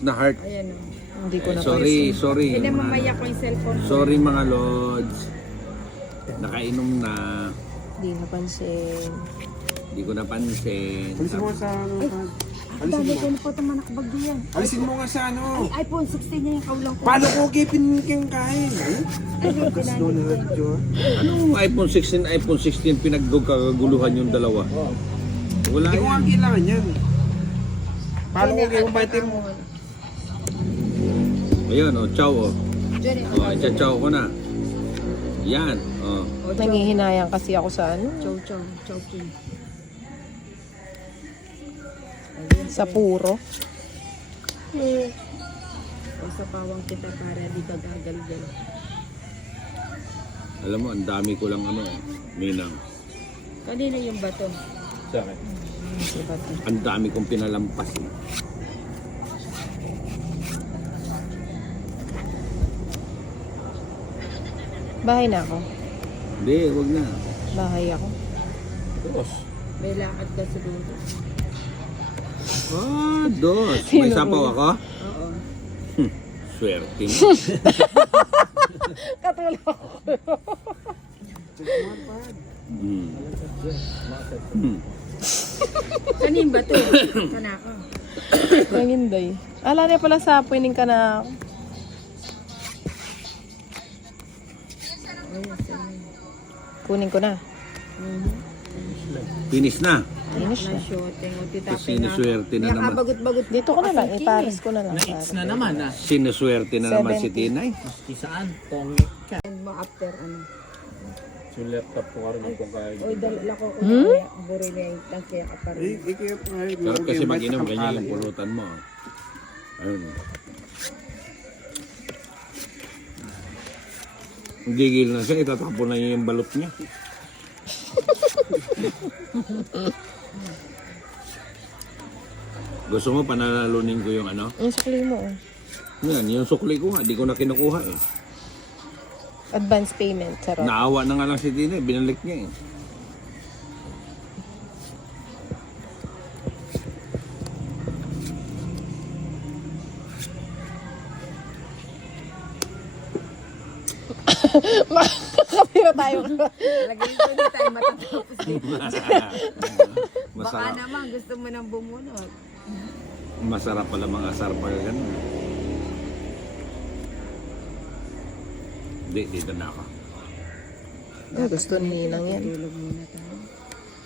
na heart. Ayan o. Hindi ko na Sorry, sorry. Hindi na mamaya ko yung cellphone ko. Sorry mga lods. Nakainom na. Hindi napansin. Hindi ko napansin. Alisin mo nga sa ano. Alisin Dali mo. ko na po itong manakbag diyan. Alisin mo nga sa ano. Ay, iPhone 16 niya yung kaulang ko. Paano ko gipin kang kain? Gusto na radyo. Anong iPhone 16, iPhone 16 pinagkaguluhan yung dalawa? Wala Hindi ko nga yan. kailangan yan. Paano ko gipin batin mo? Ayan, oh, chow, oh. Johnny, Oh, chow ko na. Yan, oh. Nangihinayang kasi ako sa ano. Chow king. Sa puro. O sa pawang kita para di ka gagal-gal. Alam mo, ang dami ko lang ano, Ninang. Kanina yung bato. Sa akin. Diba to? Ang dami kong pinalampas. Eh. Bahay na ako. Hindi, wag na. Bahay ako. Dos. May lakad ka sa dulo. Ah, dos. May sapaw ako? Oo. Swerte mo. Katulog ko. Hmm. Hmm. Kanin ba to? Kanaka. Nanginday. Ala na pala sa pining ka na. Kunin ko na. Finish na. Finish na. shooting. O titapin na. Sinuswerte na naman. Bagot-bagot. Dito ko na lang. Iparis ko na lang. Na-hits na naman ah. Sinuswerte na naman si 70. Tinay. Maski saan, tongit ka. Mo after ano. Yung laptop ko karoon ng kung Oy, dala ko ko kaya buri na yung tangkaya ka pa rin. Ikip nga. Pero kasi mag-inom, ganyan yung pulutan mo. Ayun. Gigil na siya, itatapon na niya yung balot niya. Gusto mo panalalunin ko yung ano? Yung sukli mo. Oh. Yan, yung sukli ko nga, di ko na kinukuha eh. Advance payment. Charot. Naawa na nga lang si Tina, binalik niya eh. Makakapira tayo. Lagay ko hindi tayo matatapos dito. Baka Masarap. naman gusto mo nang bumunot. Masarap pala mga asar pag ganun. Hindi, dito na ako. Gusto ni Ninang yan. Tulog muna tayo.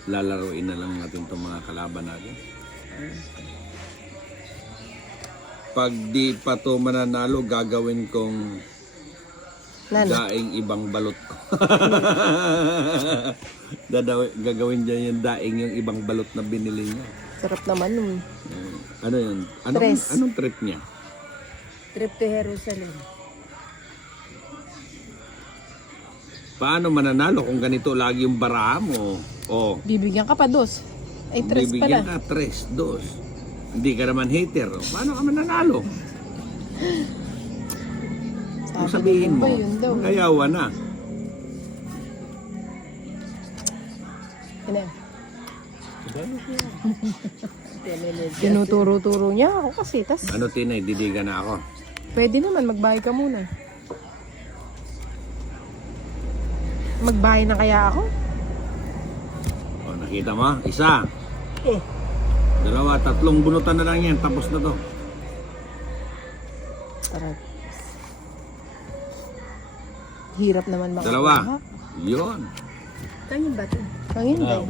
Lalaroin na lang natin itong mga kalaban natin. Pag di pa to mananalo, gagawin kong daing ibang balot ko. Gagawin dyan yung daing yung ibang balot na binili niya. Sarap naman nun. Ano yun? Tres. Anong trip niya? Trip to Jerusalem. Paano mananalo kung ganito lagi yung baraha mo? O, Bibigyan ka pa dos. Ay, tres bibigyan pala. ka 3-2. Hindi ka naman hater. Paano ka mananalo? Kung sabihin mo, Yun daw. gayawan na. Yan na. Tinuturo-turo niya ako kasi. Tas, Ano Tinay, didiga na ako. pwede naman, magbahay ka muna. Magbahay na kaya ako? O, nakita mo? Isa. Dalawa, 3 bunutan na lang yan. Tapos na to. Sarap. Hirap naman mga Dalawa. Yun. Kanin ba to? Manginday.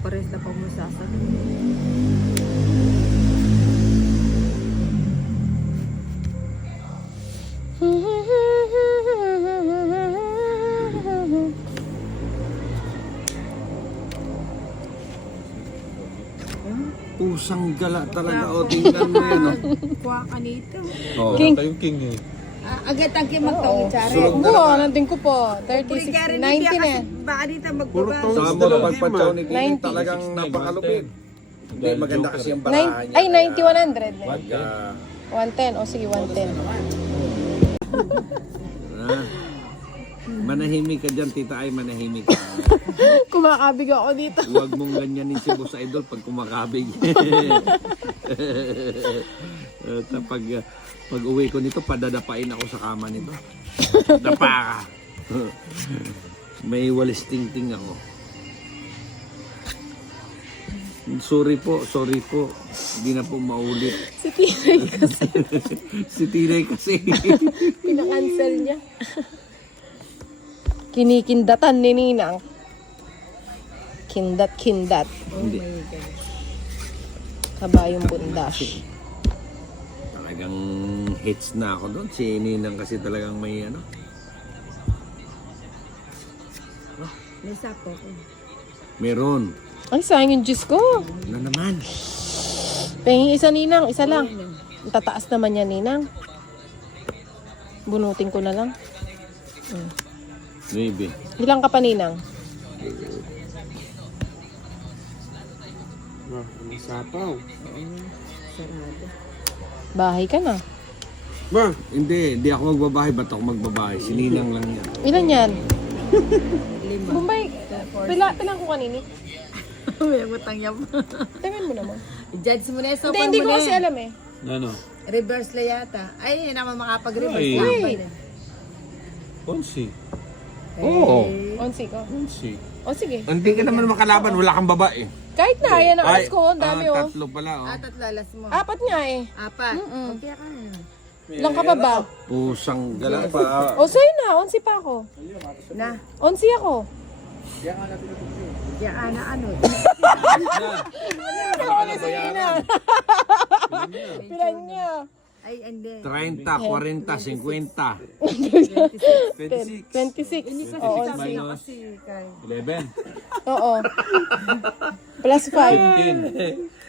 Pares na pag masasag. Pusang gala talaga. O, tingnan mo yan. Kuha ka nito. O. King. Agad ang kimagtawid tsara. Sulog na Oo, lang. nantin ko po. 30, 60, 90 na. Baka dito Puro magbaba. to. Saka mo na pagpatsaw ni King 90. talagang napakalupit. Hindi, maganda kasi ang Nine, barahan niya. ay, 90, 100 na. Pagka, 110. O sige, 110. ah, Manahimik ka dyan, tita ay manahimik ka. Kumakabig ako dito. Huwag mong ganyanin si Boss Idol pag kumakabig. Pag uwi ko nito, padadapain ako sa kama nito. Dapa ka. May walis ting-ting ako. Sorry po. Hindi na po maulit. Si Tinay kasi. Si Tinay kasi. Pinakancel niya. Kinikindatan ni Ninang. Kindat. Hindi. Kabayong bundash. Talagang hits na ako doon. Si Ninang kasi talagang may ano. May sapo ko. Meron. Ay, sayang yung juice ko. Ano naman? Pahingin isa, Ninang. Isa lang. Tataas naman yan, Ninang. Bunutin ko na lang. Maybe. Ilang ka pa, Ninang? May sapaw. Sarado. Bahay ka na. Ba, Hindi ako magbabahay. Ba't ako magbabahay? Si Ninang lang yan. Ilan yan? 5. Bombay, pilang ko kanini? May utang yan. Tingnan mo naman. I-judge mo na. So, Hindi ko kasi alam eh. Ano? Reverse la yata. Ay, hindi naman makapag-reverse. Ay. Wait. Onsi. Oo. Onsi ko. Onsi. O sige. Hindi ka naman makalaban. Wala kang babae. Kahit na, yan ang alas ko. Ang dami oh. Tatlo pala. Oh. Tatlo alas mo. 4 nga eh. 4. Okay ka na. Ilang ka pa ba? Pusang gala pa. O sa'yo na, onsi pa ako. Na. Onsi ako. Diyan na ano. Pilan niya. Ay, hindi. 30, 40, 50. 26. Oo, onsi. Kasi kay 11. Oo. Plus 5. 15.